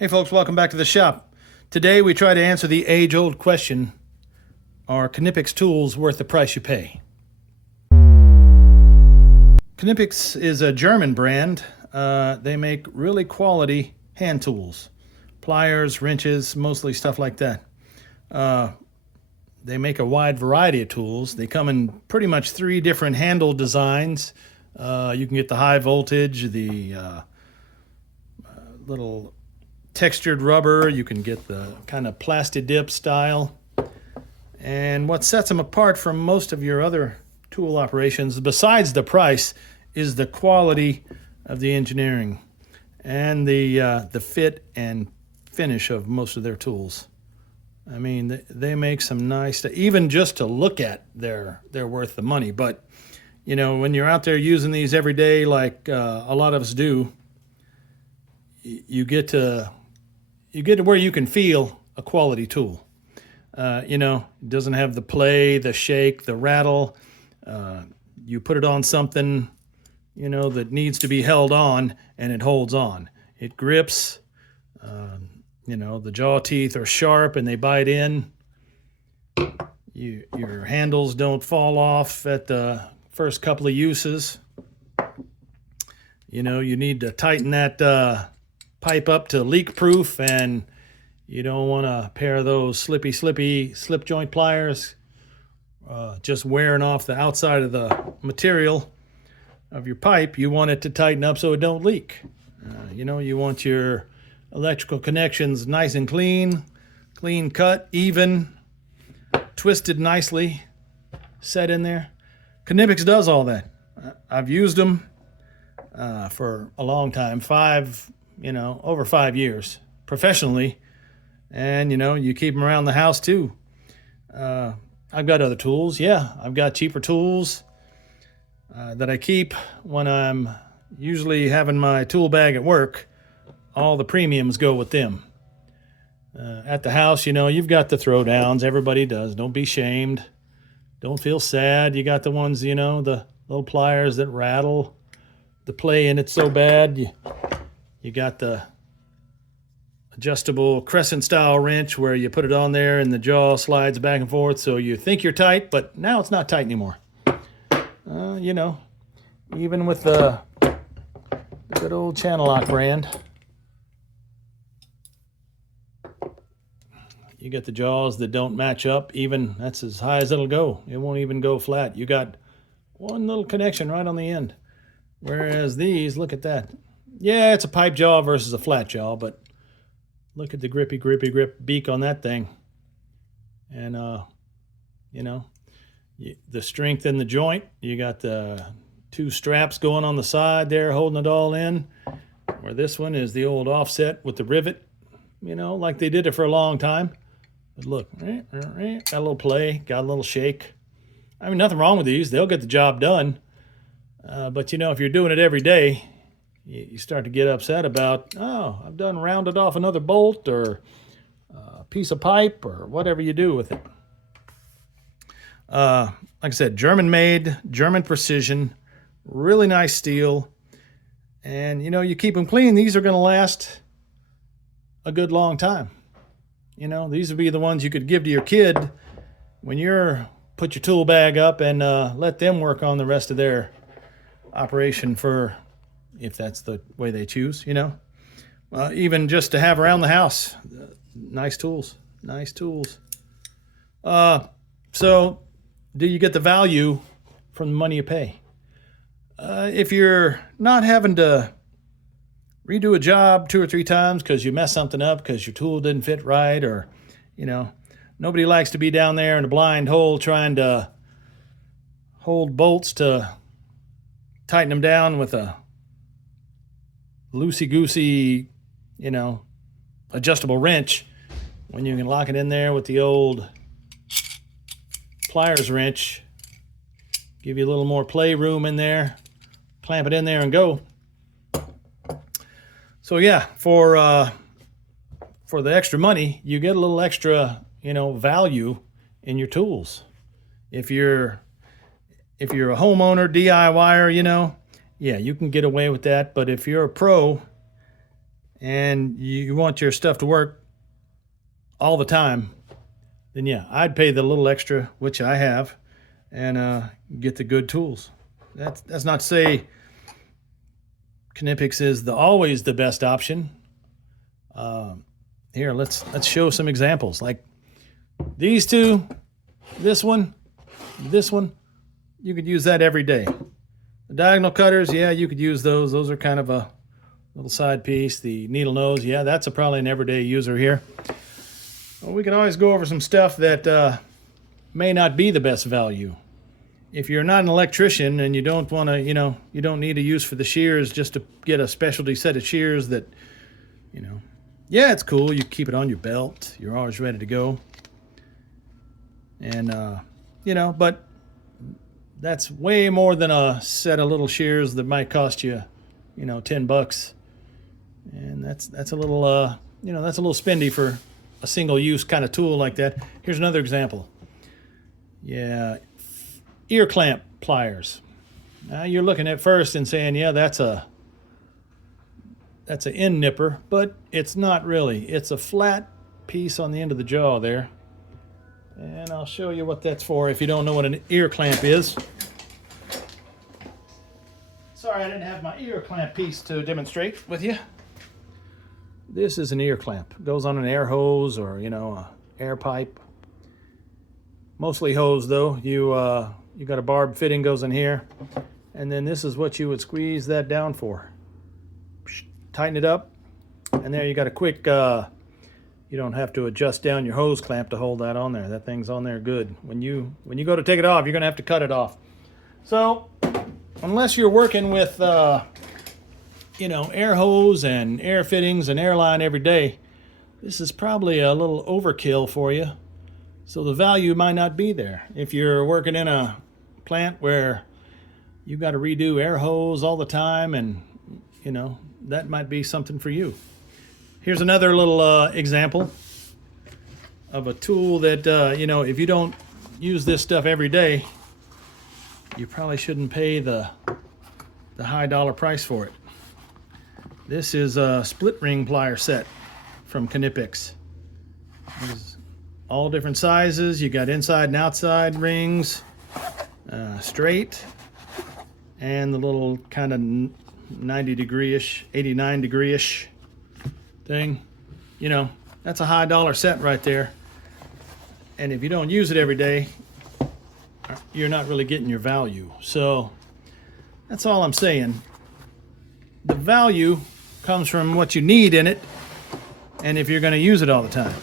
Hey folks, welcome back to the shop. Today we try to answer the age-old question, are Knipex tools worth the price you pay? Knipex is a German brand. They make really quality hand tools. Pliers, wrenches, mostly stuff like that. They make a wide variety of tools. They come in pretty much 3 different handle designs. You can get the high voltage, the little textured rubber, you can get the kind of plasti dip style. And what sets them apart from most of your other tool operations, besides the price, is the quality of the engineering and the fit and finish of most of their tools. I mean, they make some nice, even just to look at, they're worth the money. But you know, when you're out there using these every day, like a lot of us do, you get to where you can feel a quality tool. You know, it doesn't have the play, the shake, the rattle. You put it on something, you know, that needs to be held on, and it holds on. It grips. You know, the jaw teeth are sharp and they bite in. Your handles don't fall off at the first couple of uses. You know, you need to tighten that pipe up to leak proof, and you don't want a pair of those slippy slip joint pliers just wearing off the outside of the material of your pipe. You want it to tighten up so it don't leak. You know, you want your electrical connections nice and clean cut, even, twisted nicely, set in there. Knipex does all that. I've used them for a long time, over 5 years professionally, and you know, you keep them around the house too. I've got other tools. Yeah, I've got cheaper tools that I keep when I'm usually having my tool bag at work. All the premiums go with them. At the house, you know, you've got the throwdowns. Everybody does. Don't be shamed. Don't feel sad. You got the ones, you know, the little pliers that rattle. The play in it so bad. You got the adjustable crescent style wrench where you put it on there and the jaw slides back and forth, so you think you're tight, but now it's not tight anymore. You know, even with the good old Channel Lock brand, you get the jaws that don't match up. Even that's as high as it'll go. It won't even go flat. You got one little connection right on the end. Whereas these, look at that. Yeah, it's a pipe jaw versus a flat jaw, but look at the grippy grip beak on that thing. And, you know, the strength in the joint. You got the 2 straps going on the side there holding it all in. Where this one is the old offset with the rivet, you know, like they did it for a long time. But look, got a little play, got a little shake. I mean, nothing wrong with these. They'll get the job done. But, you know, if you're doing it every day, you start to get upset about, oh, I've done rounded off another bolt or a piece of pipe or whatever you do with it. Like I said, German made, German precision, really nice steel. And, you know, you keep them clean, these are going to last a good long time. You know, these would be the ones you could give to your kid when you're put your tool bag up and let them work on the rest of their operation, for if that's the way they choose, you know. Even just to have around the house. Nice tools. So do you get the value from the money you pay? If you're not having to redo a job 2 or 3 times because you messed something up because your tool didn't fit right, or, you know, nobody likes to be down there in a blind hole trying to hold bolts to tighten them down with a loosey-goosey, you know, adjustable wrench, when you can lock it in there with the old pliers wrench, give you a little more play room in there, clamp it in there and go. So yeah, for the extra money, you get a little extra, you know, value in your tools. If you're a homeowner, DIYer, you know, yeah, you can get away with that. But if you're a pro and you want your stuff to work all the time, then yeah, I'd pay the little extra, which I have, and get the good tools. That's not to say Knipex is always the best option. Here, let's show some examples. Like these two, this one, you could use that every day. The diagonal cutters, yeah, you could use those. Those are kind of a little side piece. The needle nose, yeah, that's probably an everyday user here. Well, we can always go over some stuff that may not be the best value. If you're not an electrician and you don't want to, you don't need a use for the shears just to get a specialty set of shears that, yeah, it's cool. You keep it on your belt. You're always ready to go. And, but that's way more than a set of little shears that might cost you, $10. And that's a little, that's a little spendy for a single use kind of tool like that. Here's another example. Yeah, ear clamp pliers. Now you're looking at first and saying, yeah, that's an end nipper, but it's not really. It's a flat piece on the end of the jaw there. And I'll show you what that's for if you don't know what an ear clamp is. Sorry, I didn't have my ear clamp piece to demonstrate with you. This is an ear clamp. It goes on an air hose or, a air pipe. Mostly hose though. You got a barb fitting goes in here. And then this is what you would squeeze that down for. Tighten it up. And there you got a quick, you don't have to adjust down your hose clamp to hold that on there. That thing's on there good. When you go to take it off, you're gonna have to cut it off. So unless you're working with air hose and air fittings and airline every day, this is probably a little overkill for you. So the value might not be there. If you're working in a plant where you got to redo air hose all the time, and that might be something for you. Here's another little example of a tool that if you don't use this stuff every day, you probably shouldn't pay the high dollar price for it. This is a split ring plier set from Knipex. There's all different sizes. You got inside and outside rings, straight, and the little kind of 90 degree-ish, 89 degree-ish thing. That's a high dollar set right there. And if you don't use it every day, you're not really getting your value. So that's all I'm saying. The value comes from what you need in it, and if you're going to use it all the time.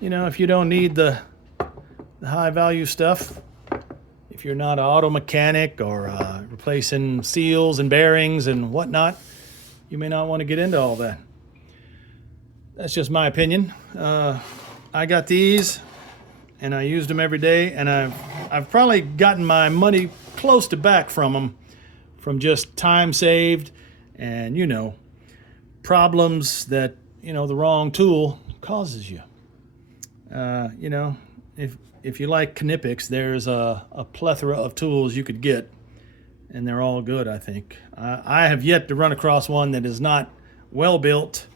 If you don't need the high value stuff, if you're not an auto mechanic or replacing seals and bearings and whatnot, you may not want to get into all that. That's just my opinion. I got these and I used them every day, and I've probably gotten my money close to back from them, from just time saved and problems that the wrong tool causes you. If you like Knipex, there's a plethora of tools you could get, and they're all good, I think. I have yet to run across one that is not well built,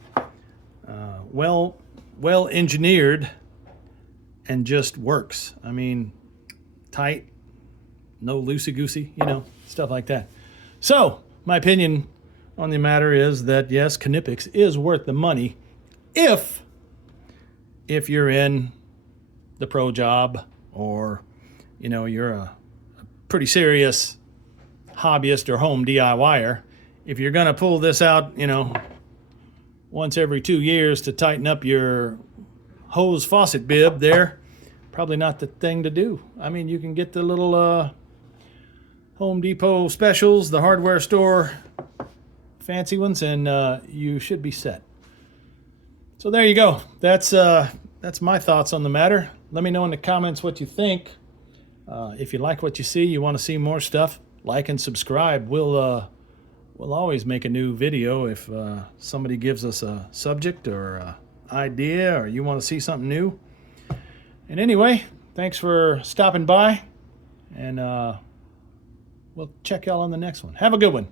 well engineered, and just works. I mean, tight, no loosey-goosey, stuff like that. So, my opinion on the matter is that, yes, Knipex is worth the money if you're in the pro job, or you're a pretty serious hobbyist or home DIYer. If you're going to pull this out once every 2 years to tighten up your hose faucet bib there, probably not the thing to do. I mean, you can get the little Home Depot specials, the hardware store fancy ones, and you should be set. So there you go. That's my thoughts on the matter. Let me know in the comments what you think. If you like what you see, you want to see more stuff, like and subscribe. We'll always make a new video if somebody gives us a subject or a idea, or you want to see something new. And anyway, thanks for stopping by, and we'll check y'all on the next one. Have a good one.